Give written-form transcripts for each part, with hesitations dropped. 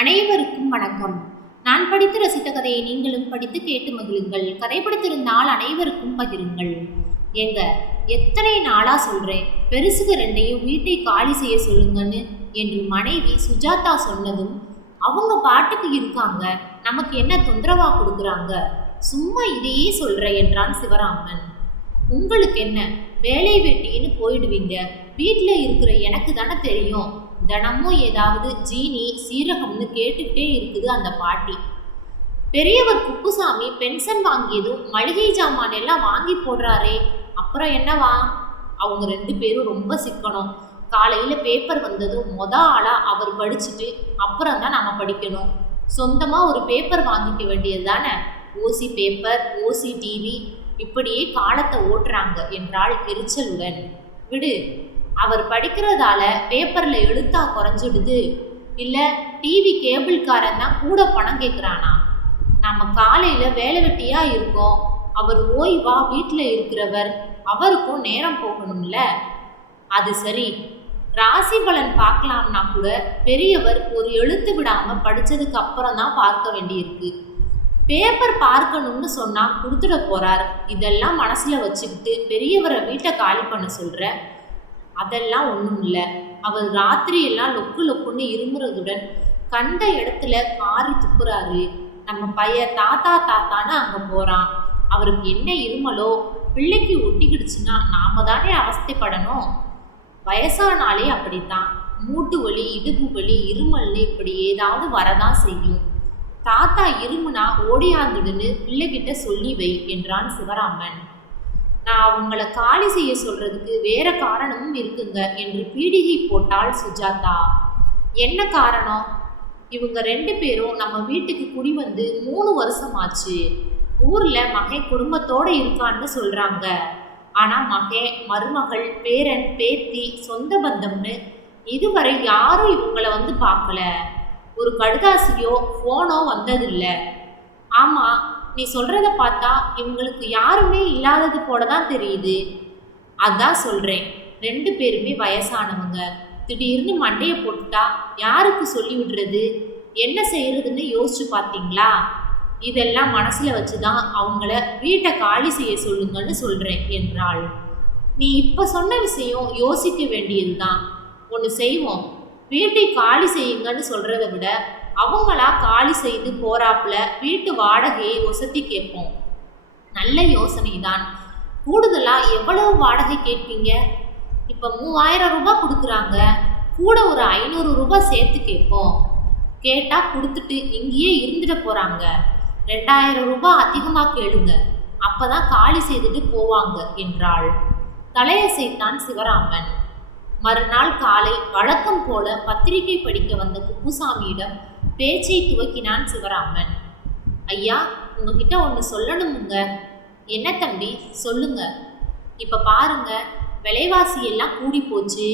அனைவருக்கும் வணக்கம். நான் படித்து ரசித்த கதையை நீங்களும் படித்து கேட்டு மகிழுங்கள். கதை பிடித்திருந்தால் அனைவருக்கும் பகிருங்கள். ஏங்க, எத்தனை நாளா சொல்றேன், பெருசுக ரெண்டையும் வீட்டை காலி செய்ய சொல்லுங்கன்னு என்று மனைவி சுஜாதா சொன்னதும் அவங்க பாட்டுக்கு இருக்காங்க, நமக்கு என்ன தொந்தரவா கொடுக்குறாங்க, சும்மா இதையே சொல்ற என்றான் சிவராமன். உங்களுக்கு என்ன, வேலை வெட்டின்னு போயிடுவீங்க, வீட்டில் இருக்கிற எனக்கு தானே தெரியும். தினமும் ஏதாவது ஜீனி சீரகம்னு கேட்டுக்கிட்டே இருக்குது அந்த பாட்டி. பெரியவர் குப்புசாமி பென்ஷன் வாங்கியதும் மளிகை ஜாமான் எல்லாம் வாங்கி போடுறாரே, அப்புறம் என்னவா? அவங்க 2 பேரும் ரொம்ப சிக்கணும். காலையில் பேப்பர் வந்ததும் ஆளா அவர் படிச்சுட்டு அப்புறம் தான் நம்ம படிக்கணும். சொந்தமாக ஒரு பேப்பர் வாங்கிக்க வேண்டியது தானே. ஓசி பேப்பர், ஓசி டிவி, இப்படியே காலத்தை ஓட்டுறாங்க என்றாள் எரிச்சலுடன். விடு, அவர் படிக்கிறதால பேப்பரில் எழுத்தா குறைஞ்சிடுது, இல்லை டிவி கேபிள்காரன் தான் கூட பணம் கேட்குறானா? நம்ம காலையில் வேலை வெட்டியாக இருக்கோம், அவர் ஓய்வா வீட்டில் இருக்கிறவர், அவருக்கும் நேரம் போகணும்ல. அது சரி, ராசி பலன் பார்க்கலாம்னா கூட பெரியவர் ஒரு எழுத்து விடாமல் படித்ததுக்கு அப்புறம் தான் பார்க்க வேண்டியிருக்கு. பேப்பர் பார்க்கணும்னு சொன்னால் கொடுத்துட போகிறார். இதெல்லாம் மனசில் வச்சுக்கிட்டு பெரியவரை வீட்டை காலி பண்ண சொல்கிற? அதெல்லாம் ஒன்றும் இல்லை. அவர் ராத்திரியெல்லாம் லொக்கு லொக்குன்னு இருமுறதுடன் கண்ட இடத்துல காரி துப்புறாரு. நம்ம பையன் தாத்தா தாத்தான்னு அங்கே போகிறான். அவருக்கு என்ன இருமலோ, பிள்ளைக்கு ஒட்டிக்கிடுச்சுன்னா நாம தானே அவஸ்தைப்படணும். வயசானாலே அப்படித்தான். மூட்டு வலி, இடுப்பு வலி, இருமல்னு இப்படி ஏதாவது வரதான் செய்யும். தாத்தா இருமுனா ஓடியாந்துடுன்னு பிள்ளைகிட்ட சொல்லி வை என்றான் சிவராமன். நான் அவங்கள காலி செய்ய சொல்றதுக்கு வேற காரணமும் இருக்குங்க என்று பீடிகை போட்டாள் சுஜாதா. என்ன காரணம்? இவங்க 2 பேரும் நம்ம வீட்டுக்கு குடி வந்து 3 வருஷம் ஆச்சு. ஊர்ல மகன் குடும்பத்தோட இருக்கான்னு சொல்றாங்க. ஆனா மகன், மருமகள், பேரன், பேத்தி, சொந்த பந்தம்னு இதுவரை யாரும் இவங்களை வந்து பார்க்கல. ஒரு கடுதாசியோ ஃபோனோ வந்ததில்லை. ஆமா, நீ சொல்றத பார்த்தா இவங்களுக்கு யாருமே இல்லாதது போல தான் தெரியுது. அதான் சொல்றேன், 2 பேருமே வயசானவங்க. திடீர்னு மண்டையை போட்டுட்டா யாருக்கு சொல்லி விடுறது, என்ன செய்யறதுன்னு யோசிச்சு பார்த்தீங்களா? இதெல்லாம் மனசுல வச்சுதான் அவங்கள வீட்டை காலி செய்ய சொல்லுங்கன்னு சொல்றேன் என்றாள். நீ இப்ப சொன்ன விஷயம் யோசிக்க வேண்டியதுதான். ஒன்று செய்வோம், வீட்டை காலி செய்யுங்கன்னு சொல்றதை விட அவங்களா காலி செய்து போறாப்புல வீட்டு வாடகையை ஒசத்தி கேட்போம். நல்ல யோசனை தான். கூடுதலா எவ்வளவு வாடகை கேட்பீங்க? இப்போ 3000 ரூபாய் கொடுக்குறாங்க, கூட ஒரு 500 ரூபாய் சேர்த்து கேட்போம். கேட்டா கொடுத்துட்டு இங்கேயே இருந்துட போறாங்க. 2000 ரூபாய் அதிகமாக கேளுங்க, அப்பதான் காலி செய்துட்டு போவாங்க என்றாள். தலையசைத்தான் சிவராமன். மறுநாள் காலை வழக்கம் போல பத்திரிகை படிக்க வந்த குப்புசாமியிடம் பேச்சை துவக்கினான் சிவராமன். ஐயா, உங்ககிட்ட ஒன்று சொல்லணுமுங்க. என்ன தம்பி, சொல்லுங்க. இப்போ பாருங்க, விலைவாசி எல்லாம் கூடி போச்சு.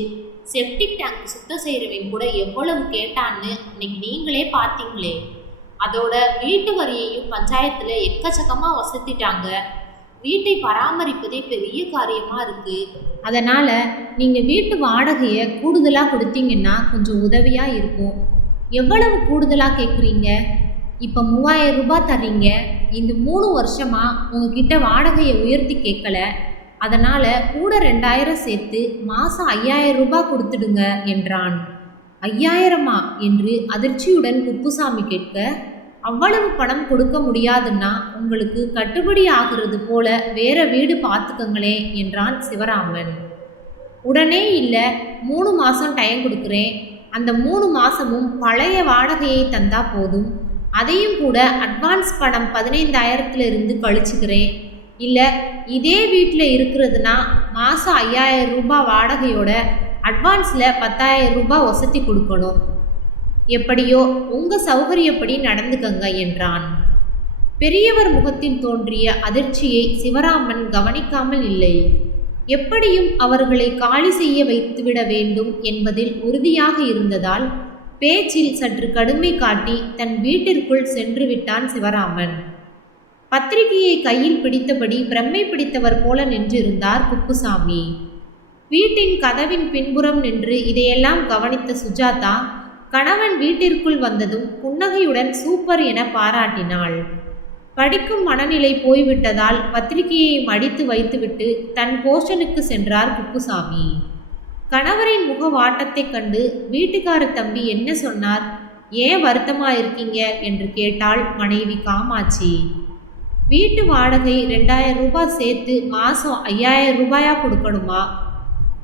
செப்டிக் டேங்க் சுத்தம் செய்கிறவன் கூட எவ்வளவு கேட்டான்னு இன்னைக்கு நீங்களே பார்த்தீங்களே. அதோட வீட்டு வரியையும் பஞ்சாயத்தில் எக்கச்சக்கமாக வசத்திட்டாங்க. வீட்டை பராமரிப்பதே பெரிய காரியமாக இருக்குது. அதனால் நீங்கள் வீட்டு வாடகையை கூடுதலாக கொடுத்தீங்கன்னா கொஞ்சம் உதவியாக இருக்கும். எவ்வளவு கூடுதலாக கேட்குறீங்க? இப்போ 3000 ரூபாய் தர்றீங்க. இந்த 3 வருஷமாக உங்ககிட்ட வாடகையை உயர்த்தி கேட்கல. அதனால் கூட 2000 சேர்த்து மாதம் 5000 ரூபாய் கொடுத்துடுங்க என்றான். 5000மா என்று அதிர்ச்சியுடன் குப்புசாமி கேட்க, அவ்வளவு பணம் கொடுக்க முடியாதுன்னா உங்களுக்கு கட்டுப்படி ஆகிறது போல வேற வீடு பார்த்துக்கங்களே என்றான் சிவராமன். உடனே இல்லை, 3 மாதம் டைம் கொடுக்குறேன். அந்த 3 மாதமும் பழைய வாடகையை தந்தா போதும். அதையும் கூட அட்வான்ஸ் பணம் 15,000 கழிச்சுக்கிறேன். இல்லை, இதே வீட்டில் இருக்கிறதுனா மாதம் 5000 ரூபாய் வாடகையோட அட்வான்ஸில் 10,000 ரூபாய் வசதி கொடுக்கணும். எப்படியோ உங்கள் சௌகரியப்படி நடந்துக்கங்க என்றான். பெரியவர் முகத்தில் தோன்றிய அதிர்ச்சியை சிவராமன் கவனிக்காமல் இல்லை. எப்படியும் அவர்களை காலி செய்ய வைத்துவிட வேண்டும் என்பதில் உறுதியாக இருந்ததால் பேச்சில் சற்று கடுமை காட்டி தன் வீட்டிற்குள் சென்று விட்டான் சிவராமன். பத்திரிகையை கையில் பிடித்தபடி பிரம்மை பிடித்தவர் போல நின்றிருந்தார் குப்புசாமி. வீட்டின் கதவின் பின்புறம் நின்று இதையெல்லாம் கவனித்த சுஜாதா கணவன் வீட்டிற்குள் வந்ததும் புன்னகையுடன் சூப்பர் என பாராட்டினாள். படிக்கும் மனநிலை போய்விட்டதால் பத்திரிகையை மடித்து வைத்துவிட்டு தன் போர்ஷனுக்கு சென்றார் குப்புசாமி. கணவரின் முக வாட்டத்தைக் கண்டு வீட்டுக்கார தம்பி என்ன சொன்னார், ஏன் வருத்தமா இருக்கீங்க என்று கேட்டாள் மனைவி காமாட்சி. வீட்டு வாடகை 2000 ரூபாய் சேர்த்து மாதம் 5000 ரூபாயா கொடுக்கணுமா?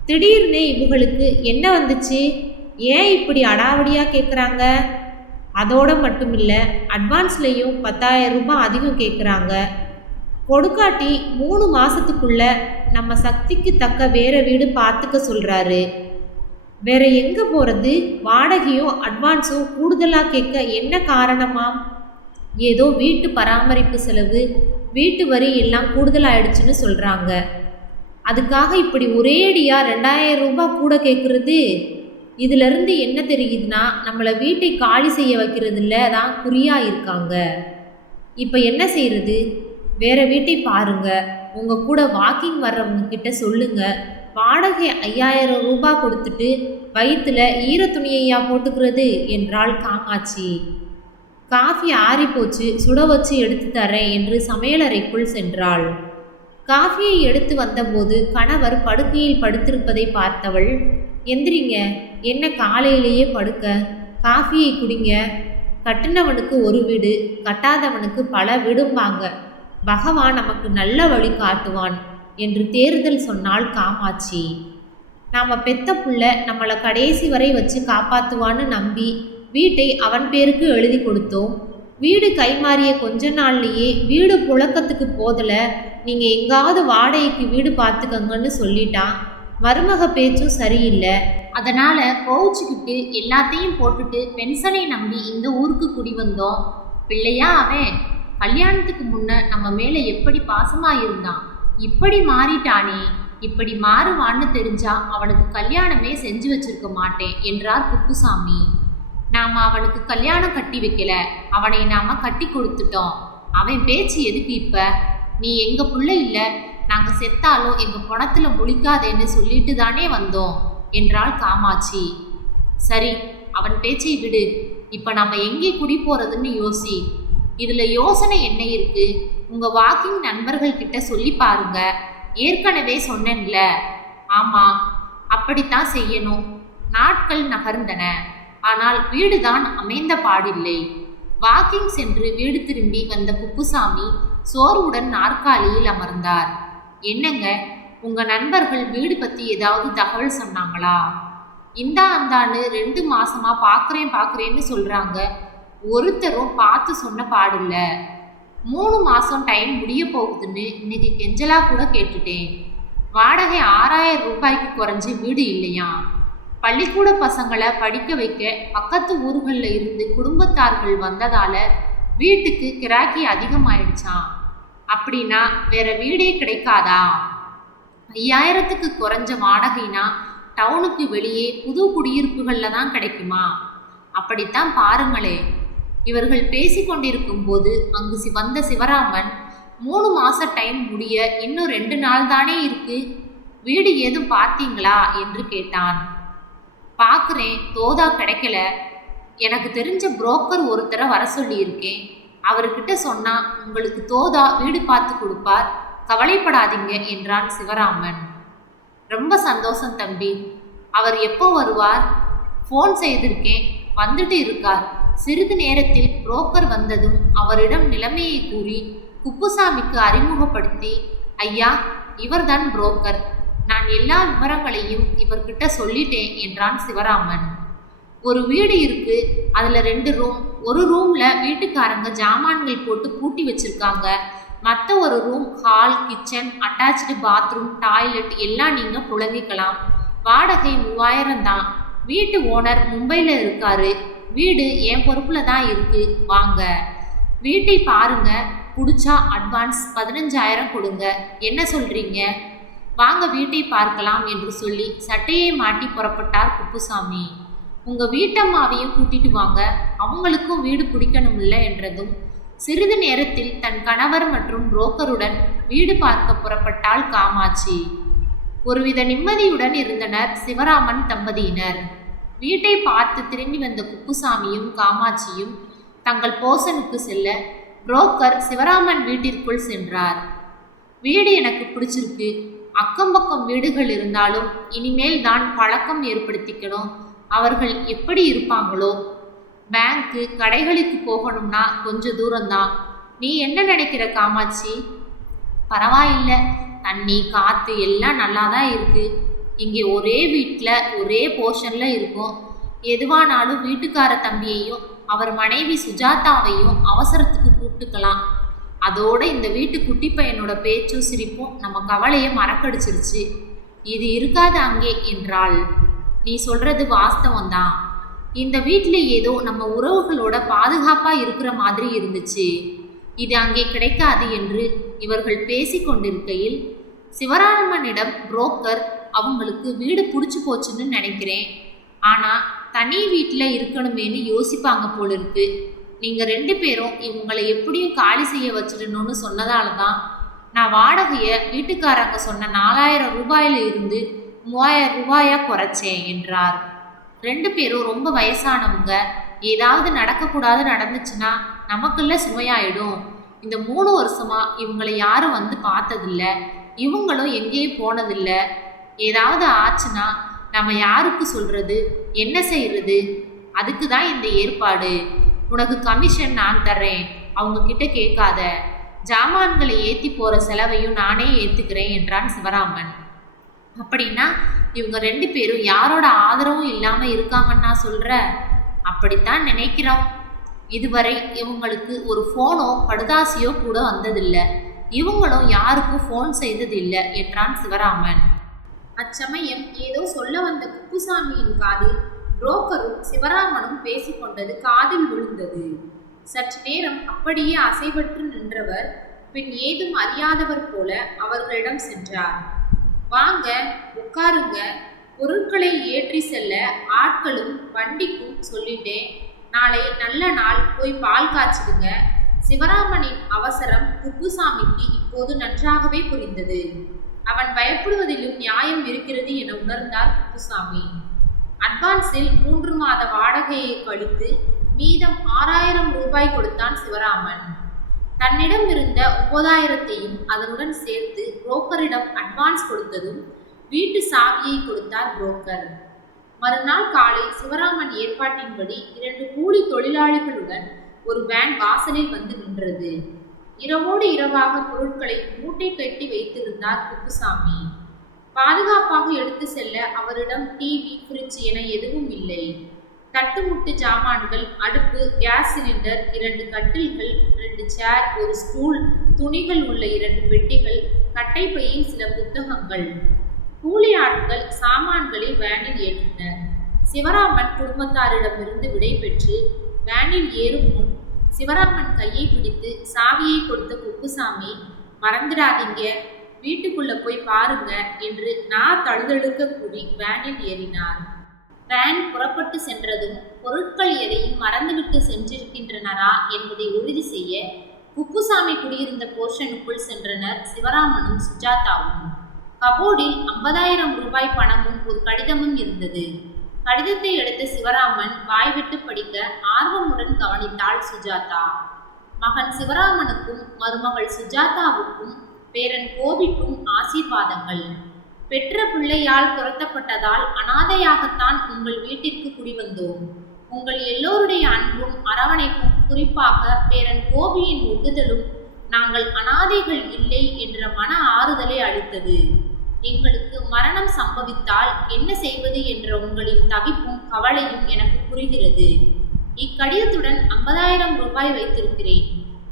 திடீர்னு இவங்களுக்கு என்ன வந்துச்சு, ஏன் இப்படி அடாவடியாக கேட்குறாங்க? அதோடு மட்டும் இல்லை, அட்வான்ஸ்லேயும் 10,000 ரூபாய் அதிகம் கேட்குறாங்க. கொடுக்காட்டி 3 மாதத்துக்குள்ள நம்ம சக்திக்கு தக்க வேற வீடு பார்த்துக்க சொல்கிறாரு. வேற எங்கே போகிறது? வாடகையும் அட்வான்ஸும் கூடுதலாக கேட்க என்ன காரணமாம்? ஏதோ வீட்டு பராமரிப்பு செலவு, வீட்டு வரி எல்லாம் கூடுதலாயிடுச்சுன்னு சொல்கிறாங்க. அதுக்காக இப்படி ஒரேடியாக 2000 ரூபாய் கூட கேட்குறது? இதிலிருந்து என்ன தெரியுதுன்னா, நம்மளை வீட்டை காலி செய்ய வைக்கிறதுல தான் குறியாக இருக்காங்க. இப்போ என்ன செய்கிறது? வேற வீட்டை பாருங்க. உங்கள் கூட வாக்கிங் வர்றவங்க கிட்ட சொல்லுங்க, வாடகை 5000 ரூபாய் கொடுத்துட்டு வயிற்றுல ஈர துணியையா போட்டுக்கிறது என்றாள் காமாட்சி. காஃபி ஆறிப்போச்சு, சுட வச்சு எடுத்து தரேன் என்று சமையலறைக்குள் சென்றாள். காஃபியை எடுத்து வந்தபோது கணவர் படுக்கையில் படுத்திருப்பதை பார்த்தவள், எந்திரிங்க, என்ன காலையிலேயே படுக்க, காஃபியை குடிங்க. கட்டினவனுக்கு ஒரு வீடு, கட்டாதவனுக்கு பல வீடும்பாங்க. பகவான் நமக்கு நல்ல வழி காட்டுவான் என்று தேர்தல் சொன்னாள் காமாட்சி. நாம் பெத்த புள்ள நம்மளை கடைசி வரை வச்சு காப்பாற்றுவான்னு நம்பி வீட்டை அவன் பேருக்கு எழுதி கொடுத்தோம். வீடு கைமாறிய கொஞ்ச நாள்லேயே வீடு புழக்கத்துக்கு போதல, நீங்கள் எங்காவது வாடகைக்கு வீடு பார்த்துக்கங்கன்னு சொல்லிட்டான். மருமக பேச்சும் சரியில்லை. அதனால் கோவிச்சுக்கிட்டு எல்லாத்தையும் போட்டுட்டு பென்ஷனை நம்பி இந்த ஊருக்கு குடி வந்தோம். பிள்ளையா அவன்? கல்யாணத்துக்கு முன்ன நம்ம மேலே எப்படி பாசமாக இருந்தான், இப்படி மாறிட்டானே. இப்படி மாறுவான்னு தெரிஞ்சா அவனுக்கு கல்யாணமே செஞ்சு வச்சிருக்க மாட்டேன் என்றார் குப்புசாமி. நாம் அவனுக்கு கல்யாணம் கட்டி வைக்கல, அவனை நாம் கட்டி கொடுத்துட்டோம். அவன் பேச்சு எதுக்கு இப்போ? நீ எங்கள் புள்ள இல்லை, நாங்கள் செத்தாலும் எங்கள் பணத்தில் முழிக்காதேன்னு சொல்லிட்டு தானே வந்தோம் என்றாள் காமாட்சி. சரி, அவன் பேச்சை விடு. இப்போ நம்ம எங்கே குடி போகிறதுன்னு யோசி. இதில் யோசனை என்ன இருக்கு? உங்கள் வாக்கிங் நண்பர்கள் கிட்ட சொல்லி பாருங்க. ஏற்கனவே சொன்னேன்ல. ஆமாம், அப்படித்தான் செய்யணும். நாட்கள் நகர்ந்தன. ஆனால் வீடுதான் அமைந்த பாடில்லை. வாக்கிங் சென்று வீடு திரும்பி வந்த குப்புசாமி சோர்வுடன் நாற்காலியில் அமர்ந்தார். என்னங்க, உங்கள் நண்பர்கள் வீடு பற்றி ஏதாவது தகவல் சொன்னாங்களா? அந்தான்னு 2 மாசமா பார்க்குறேன்னு சொல்கிறாங்க. ஒருத்தரும் பார்த்து சொன்ன பாடில்ல. 3 மாதம் டைம் முடிய போகுதுன்னு இன்னைக்கு கெஞ்சலாக கூட கேட்டுட்டேன். வாடகை 6000 ரூபாய்க்கு குறைஞ்சி வீடு இல்லையா? பள்ளிக்கூட பசங்களை படிக்க வைக்க பக்கத்து ஊர்களில் இருந்து குடும்பத்தார்கள் வந்ததால வீட்டுக்கு கிராக்கி அதிகமாயிடுச்சான். அப்படின்னா வேற வீடே கிடைக்காதா? 5000க்கு குறைஞ்ச வாடகைனா டவுனுக்கு வெளியே புது குடியிருப்புகளில் தான் கிடைக்குமா? அப்படித்தான் பாருங்களே. இவர்கள் பேசி கொண்டிருக்கும் போது அங்கு வந்த சிவராமன், 3 மாச டைம் முடிய இன்னும் 2 நாள் தானே இருக்கு, வீடு ஏதும் பார்த்தீங்களா என்று கேட்டான். பார்க்குறேன், தோதா கிடைக்கல. எனக்கு தெரிஞ்ச புரோக்கர் ஒருத்தரை வர சொல்லியிருக்கேன். அவர்கிட்ட சொன்னா உங்களுக்கு தோதா வீடு பார்த்து கொடுப்பார், கவலைப்படாதீங்க என்றான் சிவராமன். ரொம்ப சந்தோஷம் தம்பி. அவர் எப்போ வருவார்? ஃபோன் செய்திருக்கேன், வந்துட்டு இருக்கார். சிறிது நேரத்தில் புரோக்கர் வந்ததும் அவரிடம் நிலைமையை கூறி குப்புசாமிக்கு அறிமுகப்படுத்தி, ஐயா, இவர்தான் புரோக்கர். நான் எல்லா விவரங்களையும் இவர்கிட்ட சொல்லிட்டேன் என்றான் சிவராமன். ஒரு வீடு இருக்கு, அதில் 2 ரூம். ஒரு ரூமில் வீட்டுக்காரங்க ஜாமான்கள் போட்டு பூட்டி வச்சுருக்காங்க. மற்ற ஒரு room hall, kitchen, attach bathroom, toilet எல்லாம் நீங்கள் புழங்கிக்கலாம். வாடகை 3000 தான். வீட்டு ஓனர் மும்பையில் இருக்காரு. வீடு என் பொறுப்பில் தான் இருக்கு. வாங்க, வீட்டை பாருங்க. பிடிச்சா அட்வான்ஸ் 15000 கொடுங்க. என்ன சொல்கிறீங்க? வாங்க வீட்டை பார்க்கலாம் என்று சொல்லி சட்டையை மாட்டி புறப்பட்டார் குப்புசாமி. உங்கள் வீட்டம்மாவையும் கூட்டிட்டு வாங்க, அவங்களுக்கும் வீடு பிடிக்கணும்ல என்றதும் சிறிது நேரத்தில் தன் கணவர் மற்றும் புரோக்கருடன் வீடு பார்க்க புறப்பட்டாள் காமாட்சி. ஒருவித நிம்மதியுடன் இருந்தனர் சிவராமன் தம்பதியினர். வீட்டை பார்த்து திரும்பி வந்த குப்புசாமியும் காமாட்சியும் தங்கள் போர்ஷனுக்கு செல்ல புரோக்கர் சிவராமன் வீட்டிற்குள் சென்றார். வீடு எனக்கு பிடிச்சிருக்கு. அக்கம் பக்கம் வீடுகள் இருந்தாலும் இனிமேல் தான் பழக்கம் ஏற்படுத்திக்கணும். அவர்கள் எப்படி இருப்பாங்களோ. பேங்க்கு கடைகளுக்கு போகணும்னா கொஞ்சம் தூரம்தான். நீ என்ன நினைக்கிற காமாட்சி? பரவாயில்லை, தண்ணி காற்று எல்லாம் நல்லா தான் இருக்கு. இங்கே ஒரே வீட்டில் ஒரே போர்ஷனில் இருக்கும். எதுவானாலும் வீட்டுக்கார தம்பியையும் அவர் மனைவி சுஜாதாவையும் அவசரத்துக்கு கூப்பிட்டுக்கலாம். அதோட இந்த வீட்டு குட்டி பையனோட பேச்சும் சிரிப்பும் நம்ம கவலையை மறக்கடிச்சிருச்சு. இது இருக்காது அங்கே என்றாள். நீ சொல்றது வாஸ்தவம்தான். இந்த வீட்டில் ஏதோ நம்ம உறவுகளோட பாதுகாப்பாக இருக்கிற மாதிரி இருந்துச்சு. இது அங்கே கிடைக்காது என்று இவர்கள் பேசி கொண்டிருக்கையில் சிவராமனிடம் புரோக்கர், அவங்களுக்கு வீடு பிடிச்சி போச்சுன்னு நினைக்கிறேன். ஆனால் தனி வீட்டில் இருக்கணுமேனு யோசிப்பாங்க போல இருக்கு. நீங்கள் 2 பேரும் இவங்களை எப்படியும் காலி செய்ய வச்சிடணும்னு சொன்னதால தான் நான் வாடகையை வீட்டுக்காரங்க சொன்ன 4000 ரூபாயில இருந்து 3000 ரூபாயா குறைச்சேன் என்றார். 2 பேரும் ரொம்ப வயசானவங்க. ஏதாவது நடக்கக்கூடாது நடந்துச்சுன்னா நமக்குள்ள சுமையாயிடும். இந்த 3 வருஷமா இவங்களை யாரும் வந்து பார்த்ததில்ல. இவங்களும் எங்கேயும் போனதில்லை. ஏதாவது ஆச்சுன்னா நம்ம யாருக்கு சொல்றது, என்ன செய்யறது? அதுக்கு தான் இந்த ஏற்பாடு. உனக்கு கமிஷன் நான் தர்றேன், அவங்க கிட்ட கேட்காத. ஜாமான்களை ஏற்றி போகிற செலவையும் நானே ஏற்றுக்கிறேன் என்றான் சிவராமன். அப்படின்னா இவங்க 2 பேரும் யாரோட ஆதரவும் இல்லாமல் இருக்காங்கன்னு நான் சொல்கிற? அப்படித்தான் நினைக்கிறோம். இதுவரை இவங்களுக்கு ஒரு ஃபோனோ கடுதாசியோ கூட வந்ததில்லை. இவங்களும் யாருக்கும் ஃபோன் செய்ததில்லை என்றான் சிவராமன். அச்சமயம் ஏதோ சொல்ல வந்த குப்புசாமியின் காதில் புரோக்கரும் சிவராமனும் பேசிக்கொண்டது காதில் விழுந்தது. சற்று நேரம் அப்படியே அசைவற்று நின்றவர் பின் ஏதும் அறியாதவர் போல அவர்களிடம் சென்றார். வாங்க, உட்காருங்க. பொருட்களை ஏற்றி செல்ல ஆட்களும் வண்டிக்கும் சொல்லிட்டேன். நாளை நல்ல நாள், போய் பால் காய்ச்சிடுங்க. சிவராமனின் அவசரம் குப்புசாமிக்கு இப்போது நன்றாகவே புரிந்தது. அவன் பயப்படுவதிலும் நியாயம் இருக்கிறது என உணர்ந்தார் குப்புசாமி. அட்வான்ஸில் 3 மாத வாடகையை கழித்து மீதம் 6000 ரூபாய் கொடுத்தான் சிவராமன். தன்னிடம் இருந்த 9000ஐயும் அதனுடன் சேர்த்து புரோக்கரிடம் அட்வான்ஸ் கொடுத்ததும் வீட்டு சாவியை கொடுத்தார் புரோக்கர். மறுநாள் காலை சிவராமன் ஏற்பாட்டின்படி 2 கூலி தொழிலாளிகளுடன் ஒரு வேன் வாசலில் வந்து நின்றது. இரவோடு இரவாக பொருட்களை மூட்டை கட்டி வைத்திருந்தார் குப்புசாமி. பாதுகாப்பாக எடுத்து செல்ல அவரிடம் டிவி, ஃப்ரிட்ஜ் என எதுவும் இல்லை. தட்டுமுட்டு ஜாமான்கள், அடுப்பு, கேஸ் சிலிண்டர், 2 கட்டில்கள், 2 சேர், ஒரு ஸ்டூல், துணிகள் உள்ள 2 பெட்டிகள், கட்டைப்பையில் சில புத்தகங்கள். கூலி ஆட்கள் சாமான்களை வேனில் ஏற்றினர். சிவராமன் குடும்பத்தாரிடமிருந்து விடை பெற்று வேனில் ஏறும் முன் சிவராமன் கையை பிடித்து சாவியை கொடுத்த குப்புசாமி, மறந்துடாதீங்க, வீட்டுக்குள்ள போய் பாருங்க என்று நான் தழுதழுக்க கூறி வேனில் ஏறினார். வேன் புறப்பட்டு சென்றதும் பொருட்கள் எதையும் மறந்துவிட்டு சென்றிருக்கின்றனரா என்பதை உறுதி செய்ய குப்புசாமி குடியிருந்த போர்ஷனுக்குள் சென்றனர் சிவராமனும் சுஜாதாவும். கபோர்டில் 50,000 ரூபாய் பணமும் ஒரு கடிதமும் இருந்தது. கடிதத்தை எடுத்த சிவராமன் வாய்விட்டு படிக்க ஆர்வமுடன் கவனித்தாள் சுஜாதா. மகன் சிவராமனுக்கும் மருமகள் சுஜாதாவுக்கும் பேரன் கோபிக்கும் ஆசீர்வாதங்கள். பெற்ற பிள்ளையால் துரத்தப்பட்டதால் அனாதையாகத்தான் உங்கள் வீட்டிற்கு குடிவந்தோம். உங்கள் எல்லோருடைய அன்பும் அரவணைப்பும், குறிப்பாக பேரன் கோபியின் ஒட்டுதலும் நாங்கள் அனாதைகள் இல்லை என்ற மன ஆறுதலை அளித்தது. எங்களுக்கு மரணம் சம்பவித்தால் என்ன செய்வது என்ற உங்களின் தவிப்பும் கவலையும் எனக்கு புரிகிறது. இக்கடிதத்துடன் 50,000 ரூபாய் வைத்திருக்கிறேன்.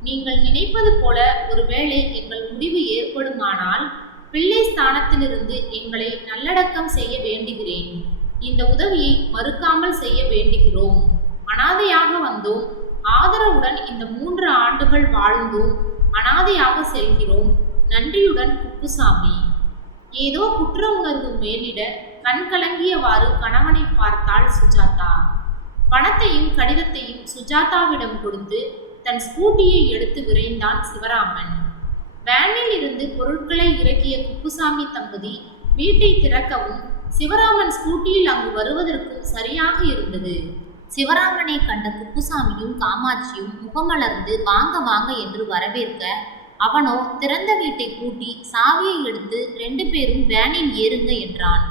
நீங்கள் நினைப்பது போல ஒருவேளை எங்கள் முடிவு ஏற்படுமானால் பிள்ளை ஸ்தானத்திலிருந்து எங்களை நல்லடக்கம் செய்ய வேண்டுகிறேன். இந்த உதவியை மறுக்காமல் செய்ய வேண்டுகிறோம். அனாதையாக வந்தோம், ஆதரவுடன் இந்த 3 ஆண்டுகள் வாழ்ந்தோம், அனாதையாக செல்கிறோம். நன்றியுடன் குப்புசாமி. ஏதோ குற்ற உணர்வு மேலிட கண்கலங்கியவாறு கணவனை பார்த்தாள் சுஜாதா. பணத்தையும் கடிதத்தையும் சுஜாதாவிடம் கொடுத்து தன் ஸ்கூட்டியை எடுத்து விரைந்தான் சிவராமன். வேனில் இருந்து பொருட்களை இறக்கிய குப்புசாமி தம்பதி வீட்டை திறக்கவும் சிவராமன் ஸ்கூட்டியில் அங்கு வருவதற்கும் சரியாக இருந்தது. சிவராமனை கண்ட குப்புசாமியும் காமாட்சியும் முகமலர்ந்து வாங்க வாங்க என்று வரவேற்க, அவனோ திறந்த வீட்டை பூட்டி சாவியை எடுத்து 2 பேரும் வேனில் ஏறுங்க என்றான்.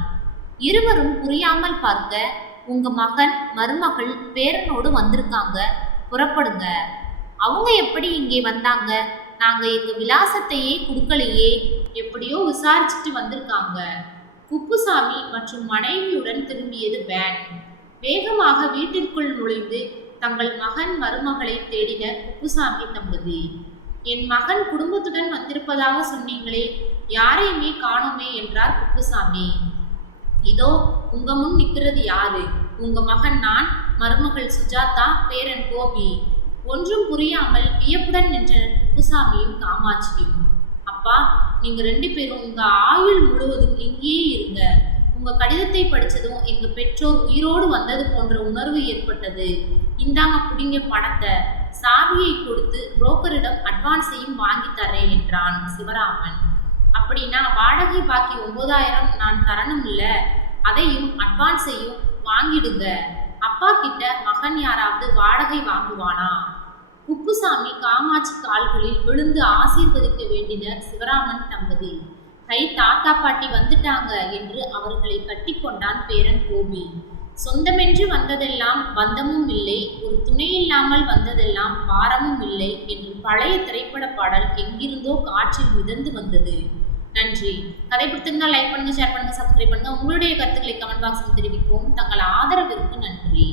இருவரும் புரியாமல் பார்க்க, உங்க மகன் மருமகள் பேரனோடு வந்திருக்காங்க, புறப்படுங்க. அவங்க எப்படி இங்கே வந்தாங்க? நாங்க எங்க விலாசத்தையே கொடுக்கலையே. எப்படியோ விசாரிச்சுட்டு வந்திருக்காங்க. குப்புசாமி மற்றும் மனைவியுடன் திரும்பியது வேன். வேகமாக வீட்டிற்குள் நுழைந்து தங்கள் மகன் மருமகளை தேடினர் குப்புசாமி தம்பதி. என் மகன் குடும்பத்துடன் வந்திருப்பதாக சொன்னீங்களே, யாரையுமே காணோமே என்றார் குப்புசாமி. இதோ உங்க முன் நிற்கிறது யாரு? உங்க மகன் நான், மருமகள் சுஜாதா, பேரன் கோபி. ஒன்றும் புரியாமல் வியப்புடன் நின்றனர் குப்புசாமியும் காமாட்சியும். அப்பா, நீங்க 2 பேரும் உங்க ஆயுள் முழுவதும் இங்கேயே இருங்க. உங்க கடிதத்தை படிச்சதும் எங்க பெற்றோர் உயிரோடு வந்தது போன்ற உணர்வு ஏற்பட்டது. இந்தாங்க புடிங்க பணத்தை, சாவியை கொடுத்து புரோக்கரிடம் அட்வான்ஸையும் வாங்கி தரேன் என்றான் சிவராமன். அப்படின்னா வாடகை பாக்கி 9000 நான் தரணும் இல்ல, அதையும் அட்வான்ஸையும் வாங்கிடுங்க. அப்பா கிட்ட மகன் யாராவது வாடகை வாங்குவானா? குப்புசாமி காமாட்சி கால்களில் விழுந்து ஆசீர்வதிக்க வேண்டினர் சிவராமன் தம்பதி. கை தாத்தா பாட்டி வந்துட்டாங்க என்று அவர்களை கட்டி கொண்டான் பேரன் கோபி. சொந்தமென்று வந்ததெல்லாம் பந்தமும் இல்லை, ஒரு துணையில்லாமல் வந்ததெல்லாம் பாரமும் இல்லை என்று பழைய திரைப்பட பாடல் எங்கிருந்தோ காற்றில் மிதந்து வந்தது. நன்றி. கதை பிடித்திருந்தால் லைக் பண்ணுங்க, ஷேர் பண்ணுங்க, சப்ஸ்கிரைப் பண்ணுங்க. உங்களுடைய கருத்துக்களை கமெண்ட் பாக்ஸில் தெரிவிக்கவும். தங்கள் ஆதரவிற்கு நன்றி.